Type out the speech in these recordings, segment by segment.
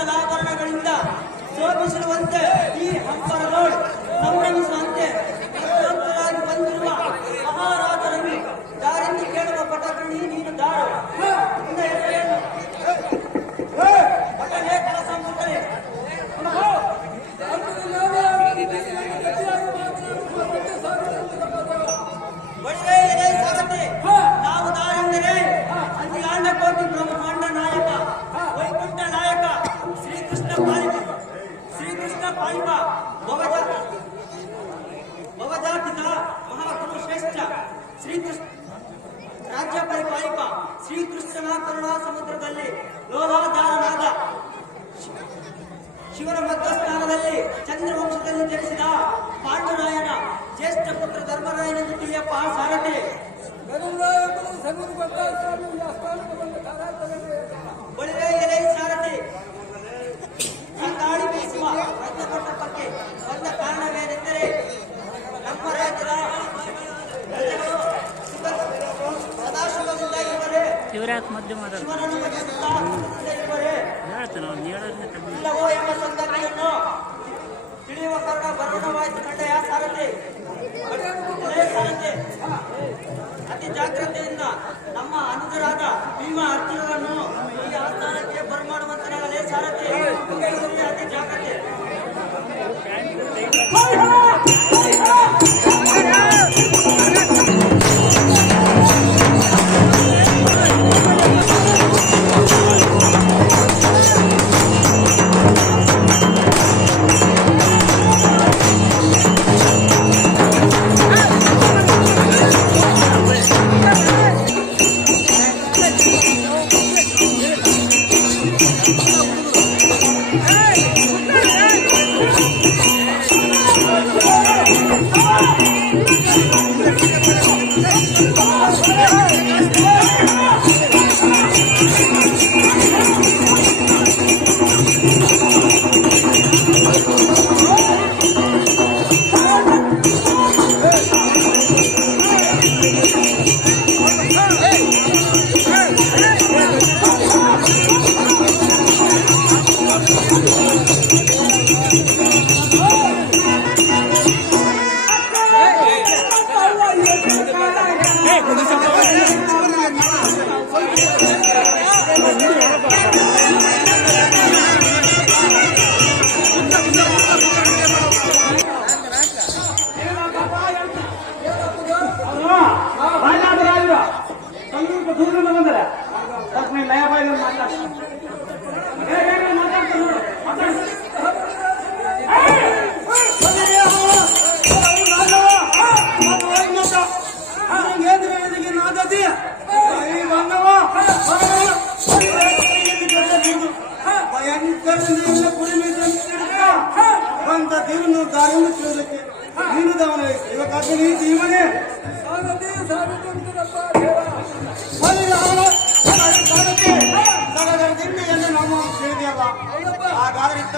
ಕುಂಡಲಾಭರಣಗಳಿಂದ ಶೋಭಿಸಿರುವಂತೆ ಈ ಹಂಪರ ರೋಡ್ ಸಂಭ್ರಮಿಸುವಂತೆ ಪ್ರತಿಯೊಬ್ಬರಾಗಿ ಬಂದಿರುವ ಮಹಾರಾಜರನ್ನು ದಾರಿಯಲ್ಲಿ ಕೇಳುವ ಪಟಗಣಿ ನೀನು ದಾರು ನಿನ್ನ ಹೆಸರೇನು? ಪಟನೆ ಕೆಲಸ ಮುಟ್ಟನೆ ಬಳಿವೆ ಎಲೆ ಸಾಗತೆ ನಾವು ದಾರೆಂದರೆ ಅಲ್ಲಿ ಆಂಡಕೋಟಿ ಬ್ರಹ್ಮಾಂಡ ನಾಯಕ ವೈಕುಂಠ ನಾಯಕ ಶ್ರೀಕೃಷ್ಣ ಪಾಲಿಕ ಭವಜಾತಿತ ಮಹಾಗುರು ಶ್ರೇಷ್ಠ ಶ್ರೀಕೃಷ್ಣ ರಾಜ್ಯ ಪರಿಪಾಲಿಕ ಶ್ರೀಕೃಷ್ಣನ ಕರುಣಾ ಸಮುದ್ರದಲ್ಲಿ ಲೋಲಾಧಾರನಾದ ಶಿವನ ಮಧ್ಯಸ್ಥಾನದಲ್ಲಿ ಚಂದ್ರವಂಶದಲ್ಲಿ ಜನಿಸಿದ ಪಾಂಡುರಾಯನ ಜ್ಯೇಷ್ಠ ಪುತ್ರ ಧರ್ಮರಾಯನ ದ್ವಿತೀಯಪ್ಪ ಸಾರಥಿ ಬಳಿವೆ ಎಲೆ ಸಾರಥಿ ಗಾಳಿ ಬೀಸುವ ರತ್ನಪಟ್ಟಕ್ಕೆ ಬಂದ ಕಾರಣವೇನೆಂದರೆ ನಮ್ಮ ರಾಜ್ಯದ ಸದಾಶಿವದಿಂದ ಇವರೇ ಶಿವನನ್ನು ಭಜಿಸುತ್ತಾ ಇವರೇ ಇಲ್ಲವೋ ಎಂಬ ಸಂಗತಿಯನ್ನು ತಿಳಿಯುವ ಕಾರಣ ಬರೋಣವಾಯಿತು ಕಂಡೆಯ ಸಾರಥಿ. ಅತಿ ಜಾಗ್ರತೆಯಿಂದ ನಮ್ಮ ಅನುಜರಾದ ಭೀಮ ಅರ್ಜುನರನ್ನು ಈ ಆಸ್ಥಾನಕ್ಕೆ ಬರಮಾಡುವಂತನಾಗಲೇ ಸಾರಥಿ. ಅತಿ ಜಾಗ್ರತೆ.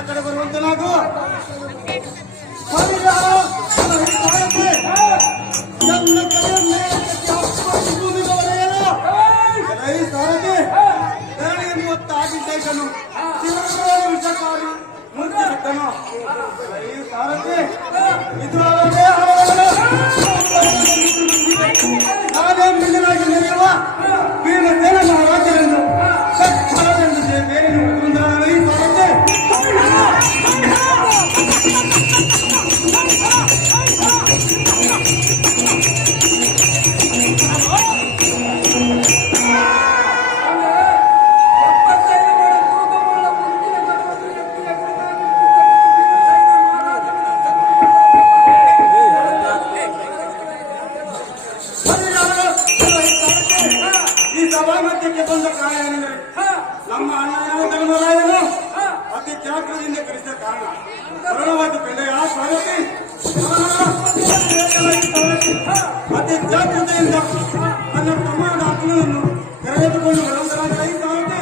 ಕಡೆ ಬರುವಂತೆ ನಾವು ನಾನೇ ಮಿಲ್ಲನಾಗಿ ನಡೆಯುವ ಭೀಮಸೇನ ಮಹಾರಾಜರನ್ನು ಬೇರೆ ಸಭಾಮಧ್ಯಕ್ಕೆ ಬಂದ ಕಾರಣವೇನೆಂದರೆ ನಮ್ಮ ಅಣ್ಣನ ಧರ್ಮರಾಯನು ಅತಿ ಜಾಗ್ರತೆಯಿಂದ ಕರೆಸಿದ ಕಾರಣ ಬರಣವಾದ ಬೆಳೆಯ ಸ್ವಾಗತಿ ಅತಿ ಜಾಗ್ರತೆಯಿಂದ ನನ್ನ ತಮ್ಮನ ಅರ್ಜುನನನ್ನು ಕರೆದುಕೊಂಡು ಬರುವಂತರಾದ ಈ ಸ್ವಾಗತಿ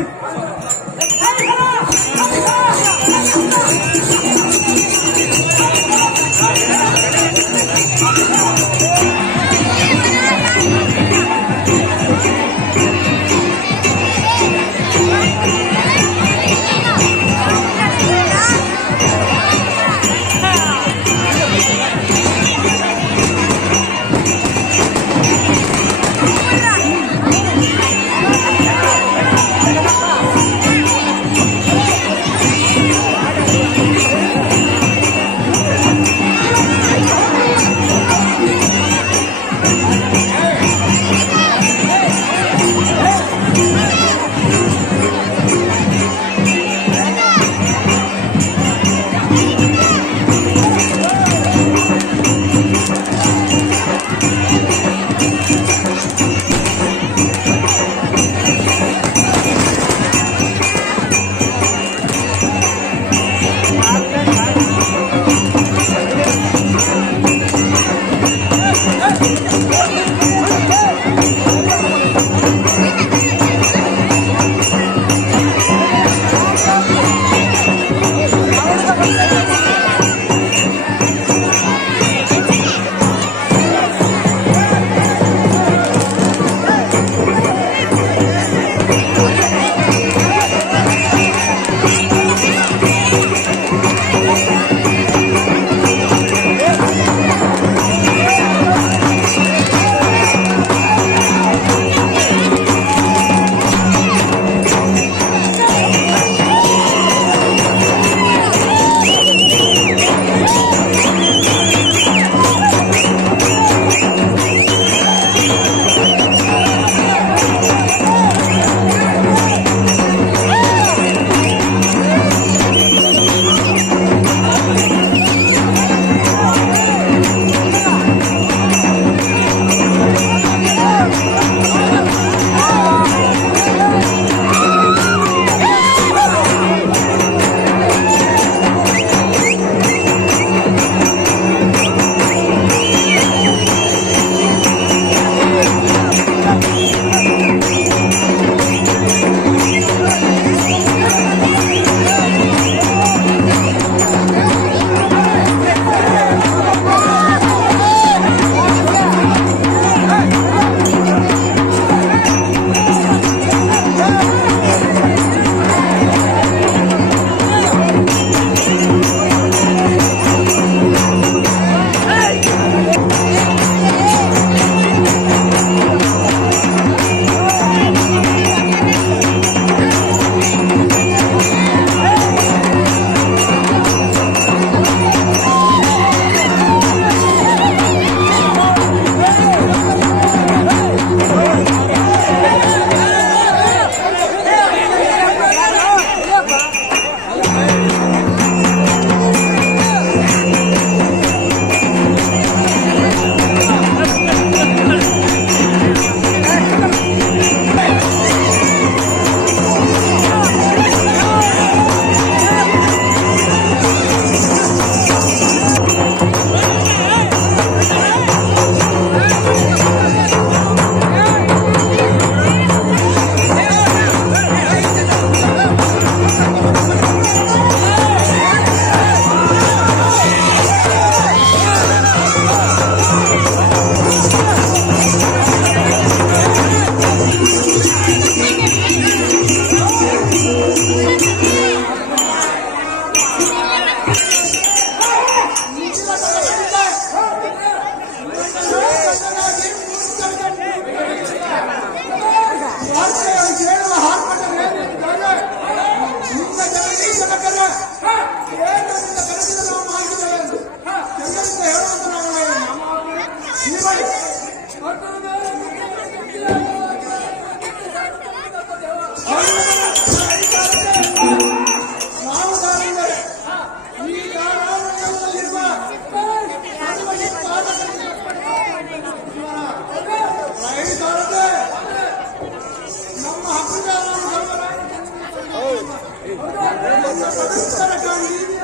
ಪರಸ್ಪರ ಗಾಂಧೀಜಿಯ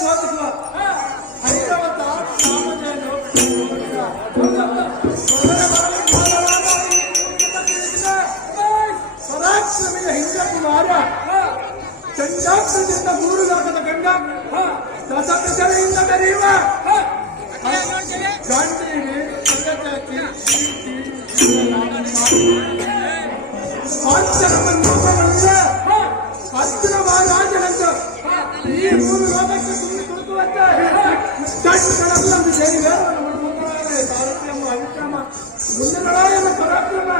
ಸೋಲಿಸುವ ಐರಾವತ ಪರಾಕ್ರಮಿಯ ಹಿಂಜಕುಮಾರ ಚಂಡಾಕ್ಷದಿಂದ 3 ಲೋಕದ ಗಂಡ ದಶದಶೆಯಿಂದ ಮೆರೆಯುವ ಗಾಂಧೀವಿ ಅರ್ಜುನ ಮಹಾರಾಜನಂತ ಈ 3 ಲೋಕಕ್ಕೆ ತುಂಬಿ ತುಳುಕುವಂತೆ ಒಂದು ಸೇರಿ ವೇದವನ್ನು ತಾರತಮ್ಯ ಅವಿಕ್ರಮ ಮುಂದಿನ ಪರಾಕ್ರಮ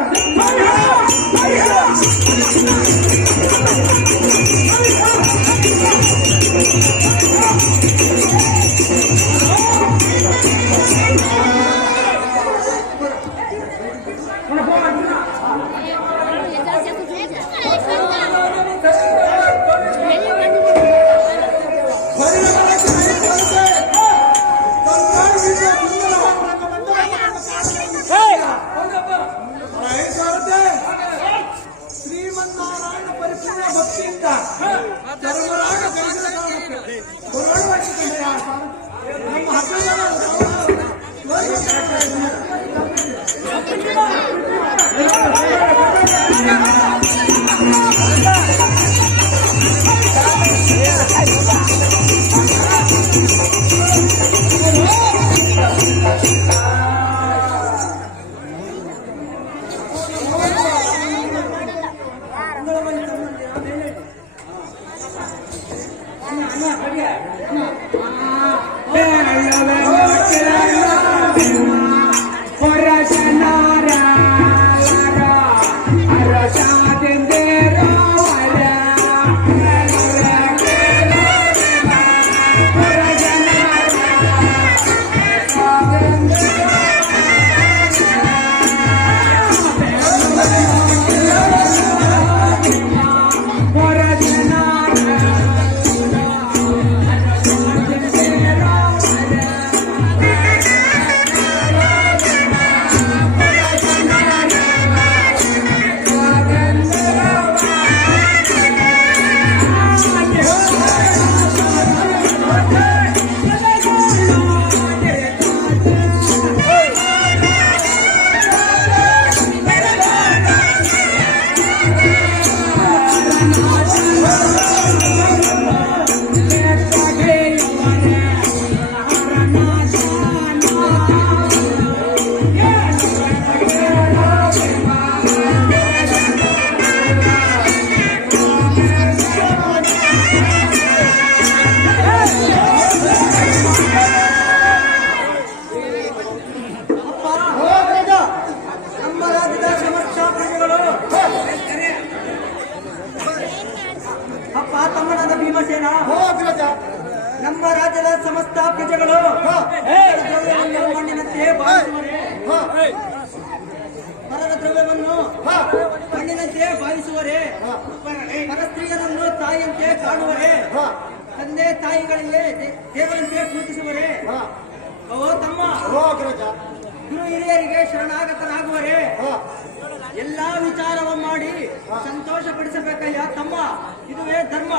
ಶ್ರೀಮನ್ನಾರಾಯಣ ಪರಿಪೂರ್ಣ ಭಕ್ತಿಯಿಂದ ಧರ್ಮರಾಗ ನಮ್ಮ ತಮ್ಮನಾದ ಭೀಮಸೇನ, ನಮ್ಮ ರಾಜ್ಯದ ಸಮಸ್ತ ಪ್ರಜೆಗಳು ಮಣ್ಣಿನಂತೆ ಭಾವಿಸುವರೆ, ಮರದ ದ್ರವ್ಯವನ್ನು ಮಣ್ಣಿನಂತೆ ಭಾವಿಸುವರೆ, ಪರಸ್ತ್ರೀಯರನ್ನು ತಾಯಿಯಂತೆ ಕಾಣುವರೆ, ತಂದೆ ತಾಯಿಗಳಿಗೆ ದೇವರಂತೆ ಪೂಜಿಸುವರೆ, ಓ ತಮ್ಮ ಗುರು ಹಿರಿಯರಿಗೆ ಶರಣಾಗತರಾಗುವರೆ, ಎಲ್ಲಾ ವಿಚಾರವ ಮಾಡಿ ಸಂತೋಷ ಪಡಿಸಬೇಕಯ್ಯ ತಮ್ಮ. ಇದುವೇ ಧರ್ಮ.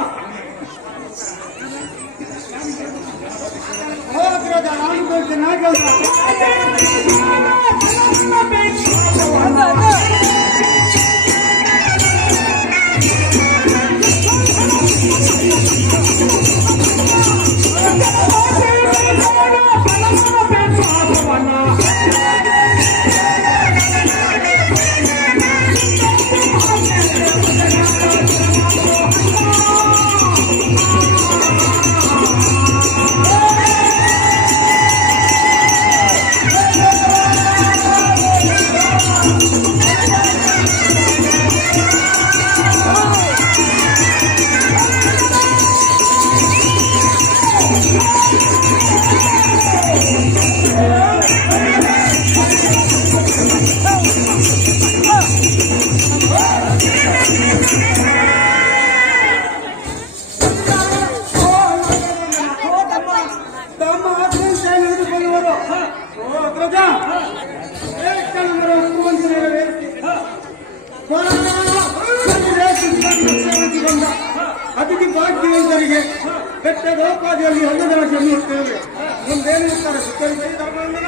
ಓ ಅಗ್ರಜ ಅತಿಥಿ ಭಾಗ್ಯವಂತರಿಗೆ ಬೆಟ್ಟದೋಪಾದಿಯಲ್ಲಿ ಅನ್ನದಾನ ಎನ್ನುತ್ತೇವೆ. ಮುಂದೇನಿರುತ್ತಾರೆ ಸುತ್ತಲಿಗೆ ಧರ್ಮವಂದನ.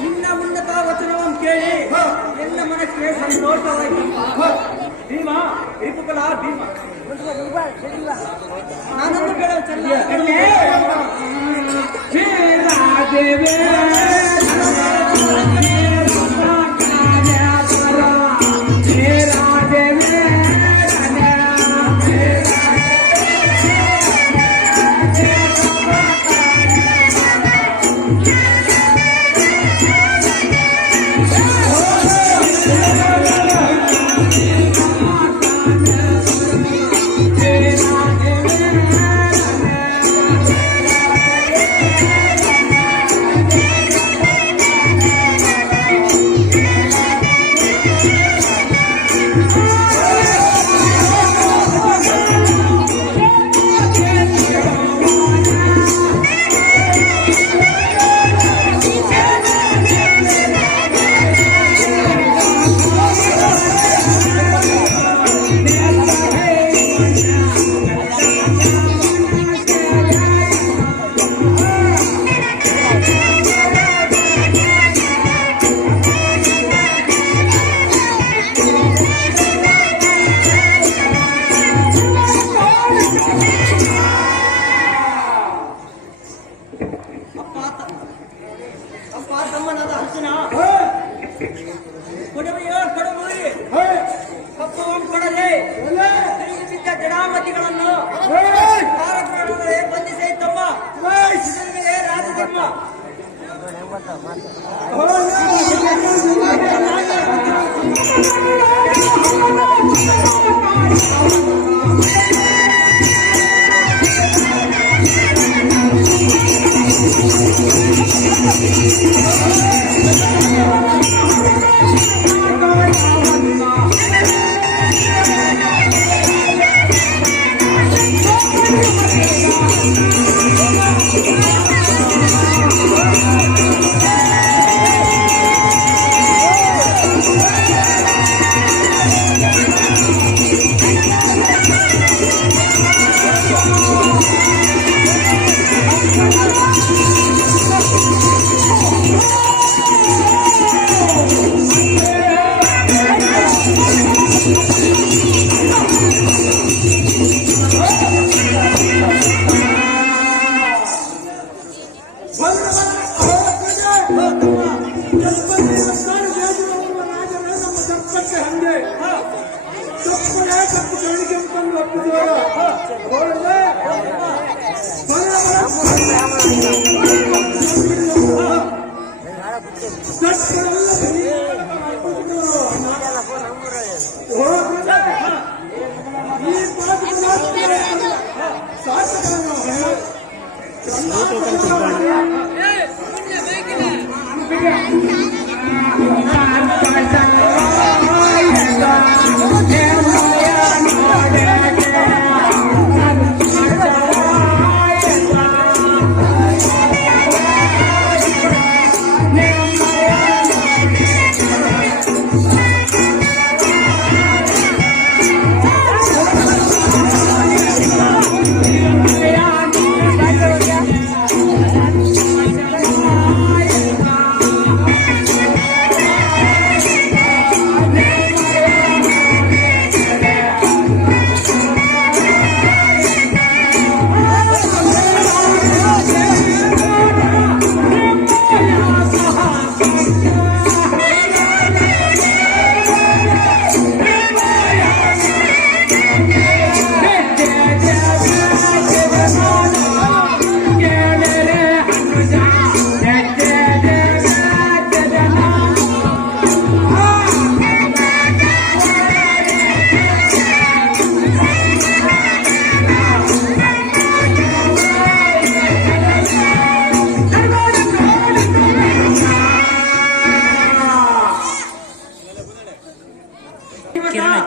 ನಿನ್ನ ಉನ್ನತ ವಚನವನ್ನು ಕೇಳಿ ಎಲ್ಲ ಮನಸ್ಸಿಗೆ ಸಂತೋಷವಾಯಿತಮ್ಮ. ಭೀಮ ರಿಪುಕಲ ಭೀಮ ನಾನೊಂದು ಕೇಳೋ ತಮ್ಮನಾದ ಅರ್ಜುನ ಕೊಡುವೆಯೋ ಕೊಡುವುರಿ ಕಪ್ಪುವಂ ಕೊಡಲೇ ಬಿದ್ದ ಜಡಾಮತಿಗಳನ್ನು ಕಾರಕೃತಗಳೇ ಬಂಧಿಸೇ ತಮ್ಮ ಇದರಿಗೆ ರಾಜಧರ್ಮ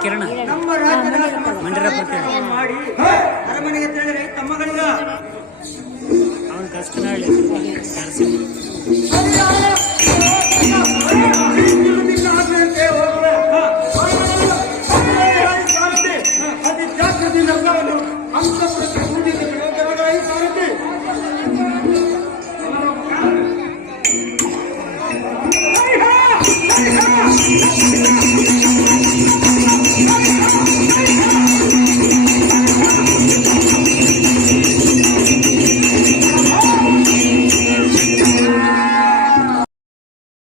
ಕಿರಣ ನಮ್ಮ ರಾಜ್ಯದ ಮಾಡಿ ಅರಮನೆಗೆ ತಿಳಿದರೆ ತಮ್ಮಗಳಿಗ ಅತಿ ಜಾಗೃತಿಯಿಂದ ಅಂತ ಸಾರಥಿ Hey,